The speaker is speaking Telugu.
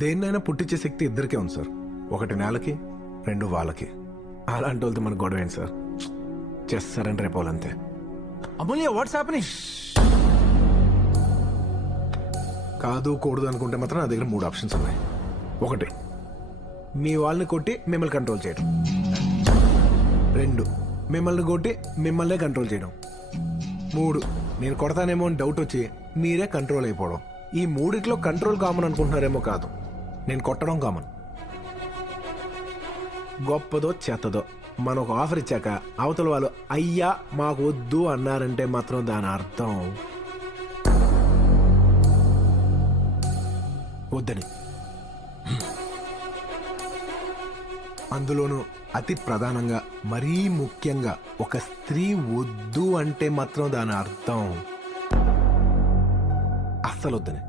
దేన్నైనా పుట్టించే శక్తి ఇద్దరికే ఉంది సార్. ఒకటి నేలకి, రెండు వాళ్ళకి. అలాంటి వాళ్ళతో మనకు గొడవ ఏంటి సార్? చేస్తారంటే రేపోవాలంతే. అమూల్య, వాట్స్ హ్యాపెనింగ్? కాదు కూడదు అనుకుంటే మాత్రం నా దగ్గర 3 ఆప్షన్స్ ఉన్నాయి. ఒకటి, మీ వాళ్ళని కొట్టి మిమ్మల్ని కంట్రోల్ చేయడం. 2, మిమ్మల్ని కొట్టి మిమ్మల్నే కంట్రోల్ చేయడం. 3, నేను కొడతానేమో అని డౌట్ వచ్చి మీరే కంట్రోల్ అయిపోవడం. ఈ 3 కంట్రోల్ కామన్ అనుకుంటున్నారేమో, కాదు, నేను కొట్టడం కామన్. గొప్పదో చెత్తదో మనం ఒక ఆఫర్ ఇచ్చాక అవతల వాళ్ళు అయ్యా మాకు వద్దు అన్నారంటే మాత్రం దాని అర్థం వద్దని. అందులోనూ అతి ప్రధానంగా మరీ ముఖ్యంగా ఒక స్త్రీ వద్దు అంటే మాత్రం దాని అర్థం అస్సలు వద్దని.